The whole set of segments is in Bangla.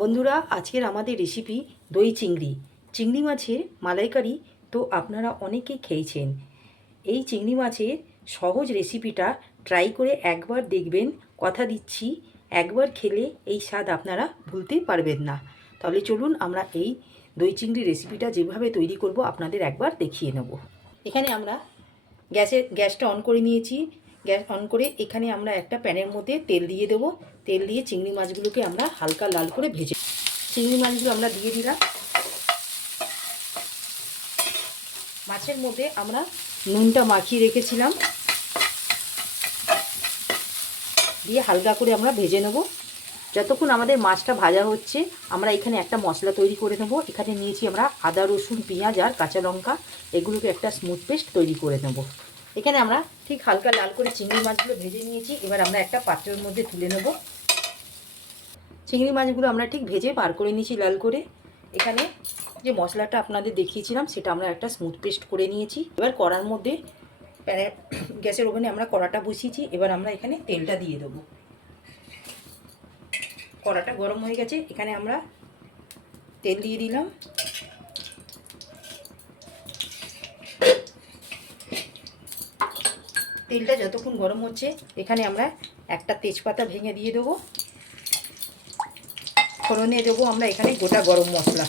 বন্ধুরা, আজকের আমাদের রেসিপি দই চিংড়ি। চিংড়ি মাছের মালাইকারি তো আপনারা অনেকেই খেয়েছেন। এই চিংড়ি মাছের সহজ রেসিপিটা ট্রাই করে একবার দেখবেন, কথা দিচ্ছি একবার খেলে এই স্বাদ আপনারা ভুলতে পারবেন না। তাহলে চলুন আমরা এই দই চিংড়ি রেসিপিটা যেভাবে তৈরি করব আপনাদের একবার দেখিয়ে নেব। এখানে আমরা গ্যাসটা অন করে নিয়েছি। গ্যাস অন করে এখানে আমরা একটা প্যানের মধ্যে তেল দিয়ে দেবো। তেল দিয়ে চিংড়ি মাছগুলোকে আমরা হালকা লাল করে ভেজে, চিংড়ি মাছগুলো আমরা দিয়ে দিলাম। মাছের মধ্যে আমরা নুনটা মাখিয়ে রেখেছিলাম, দিয়ে হালকা করে আমরা ভেজে নেব। যতক্ষণ আমাদের মাছটা ভাজা হচ্ছে আমরা এখানে একটা মশলা তৈরি করে নেব। এখানে নিয়েছি আমরা আদা, রসুন, পেঁয়াজ আর কাঁচা লঙ্কা, এগুলোকে একটা স্মুথ পেস্ট তৈরি করে নেব। এখানে আমরা ঠিক হালকা লাল করে চিংড়ি মাছগুলো ভেজে নিয়েছি। এবার আমরা একটা পাত্রের মধ্যে তুলে নেব। চিংড়ি মাছগুলো আমরা ঠিক ভেজে বার করে নিয়েছি লাল করে। এখানে যে মশলাটা আপনাদের দেখিয়েছিলাম সেটা আমরা একটা স্মুথ পেস্ট করে নিয়েছি। এবার কড়ার মধ্যে গ্যাসের ওভেনে আমরা কড়াটা বসিয়েছি। এবার আমরা এখানে তেলটা দিয়ে দেবো। কড়াটা গরম হয়ে গেছে, এখানে আমরা তেল দিয়ে দিলাম। তেলটা যতক্ষণ গরম হচ্ছে এখানে আমরা একটা তেজপাতা ভেঙে দিয়ে দেবো। ফোড়নে দেবো আমরা এখানে গোটা গরম মশলা।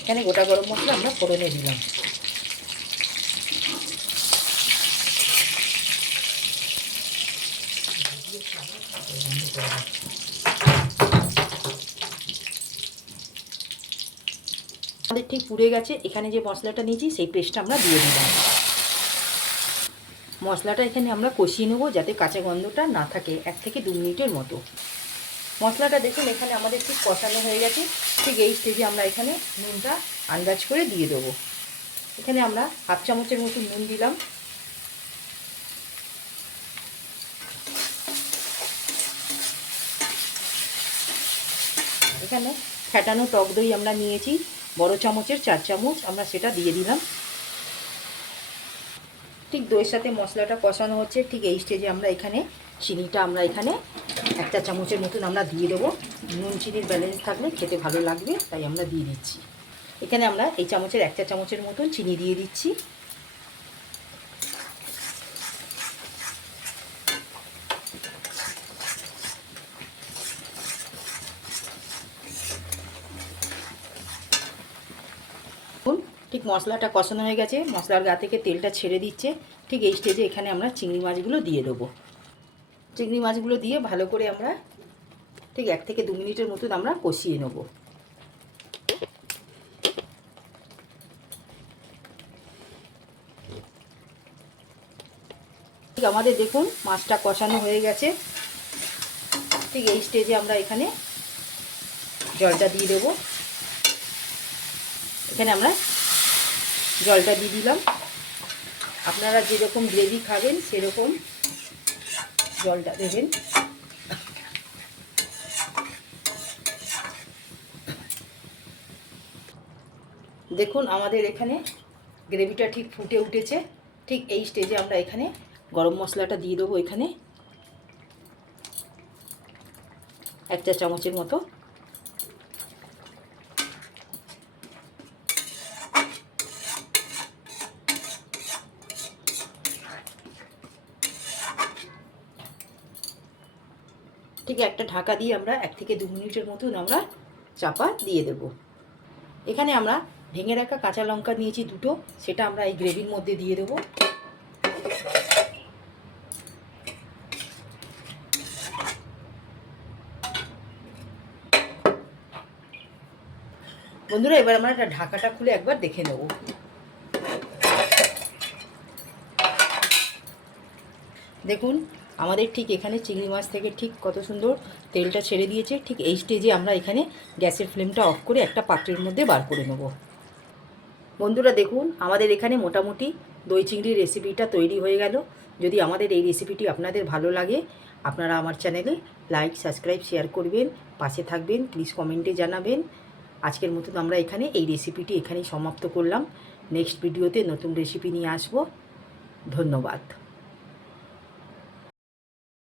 এখানে গোটা গরম মশলা আমরা ফোড়নে দিলাম। আমাদের ঠিক পুড়ে গেছে। এখানে যে মশলাটা নিয়েছি সেই পেস্টটা আমরা দিয়ে দিলাম। মশলাটা এখানে আমরা কষিয়ে নেবো যাতে কাঁচা গন্ধটা না থাকে, 1 থেকে 2 মিনিটের মতো। মশলাটা দেখুন এখানে আমাদের ঠিক কষানো হয়ে গেছে। ঠিক এই স্টেজে আমরা এখানে নুনটা আন্দাজ করে দিয়ে দেবো। এখানে আমরা 1/2 চামচের মতো নুন দিলাম। এখানে ফ্যাটানো টক দই আমরা নিয়েছি বড় চামচের 4 চামচ, আমরা সেটা দিয়ে দিলাম। ঠিক দইয়ের সাথে মশলাটা কষানো হচ্ছে। ঠিক এই স্টেজে আমরা এখানে চিনিটা আমরা এখানে 1 চা চামচের মতন আমরা দিয়ে দেবো। নুন চিনির ব্যালেন্স থাকলে খেতে ভালো লাগবে, তাই আমরা দিয়ে দিচ্ছি। এখানে আমরা এই চামচের 1 চা চামচের মতন চিনি দিয়ে দিচ্ছি। ঠিক মশলাটা কষানো হয়ে গেছে, মশলার গা থেকে তেলটা ছেড়ে দিচ্ছে। ঠিক এই স্টেজে এখানে আমরা চিংড়ি মাছগুলো দিয়ে দেবো। চিংড়ি মাছগুলো দিয়ে ভালো করে আমরা ঠিক 1 থেকে 2 মিনিটের মতন আমরা কষিয়ে নেব। ঠিক আমাদের দেখুন মাছটা কষানো হয়ে গেছে। ঠিক এই স্টেজে আমরা এখানে জলটা দিয়ে দেবো। এখানে আমরা জলটা দিয়ে দিলাম। আপনারা যেরকম গ্রেভি খাবেন সেরকম জলটা দেবেন। দেখুন আমাদের এখানে গ্রেভিটা ঠিক ফুটে উঠেছে। ঠিক এই স্টেজে আমরা এখানে গরম মশলাটা দিয়ে দেবো। এখানে 1 চা চামচের মতো। ঠিক একটা ঢাকা দিয়ে আমরা 1 থেকে 2 মিনিটের মতন আমরা চাপা দিয়ে দেব। এখানে আমরা ভেঙে রাখা কাঁচা লঙ্কা নিয়েছি 2টো, সেটা আমরা এই গ্রেভির মধ্যে দিয়ে দেব। বন্ধুরা, এবার আমরা ঢাকাটা খুলে একবার দেখে নেব। দেখুন আমাদের ঠিক এখানে চিংড়ি মাছ থেকে ঠিক কত সুন্দর তেলটা ছেড়ে দিয়েছে। ঠিক এই স্টেজে আমরা এখানে গ্যাসের ফ্লেমটা অফ করে একটা পাত্রের মধ্যে বার করে নেব। বন্ধুরা দেখুন আমাদের এখানে মোটামুটি দই চিংড়ির রেসিপিটা তৈরি হয়ে গেল। যদি আমাদের এই রেসিপিটি আপনাদের ভালো লাগে আপনারা আমার চ্যানেলে লাইক, সাবস্ক্রাইব, শেয়ার করবেন, পাশে থাকবেন, প্লিজ কমেন্টে জানাবেন। আজকের মতন আমরা এখানে এই রেসিপিটি এখানেই সমাপ্ত করলাম। নেক্সট ভিডিওতে নতুন রেসিপি নিয়ে আসব। ধন্যবাদ।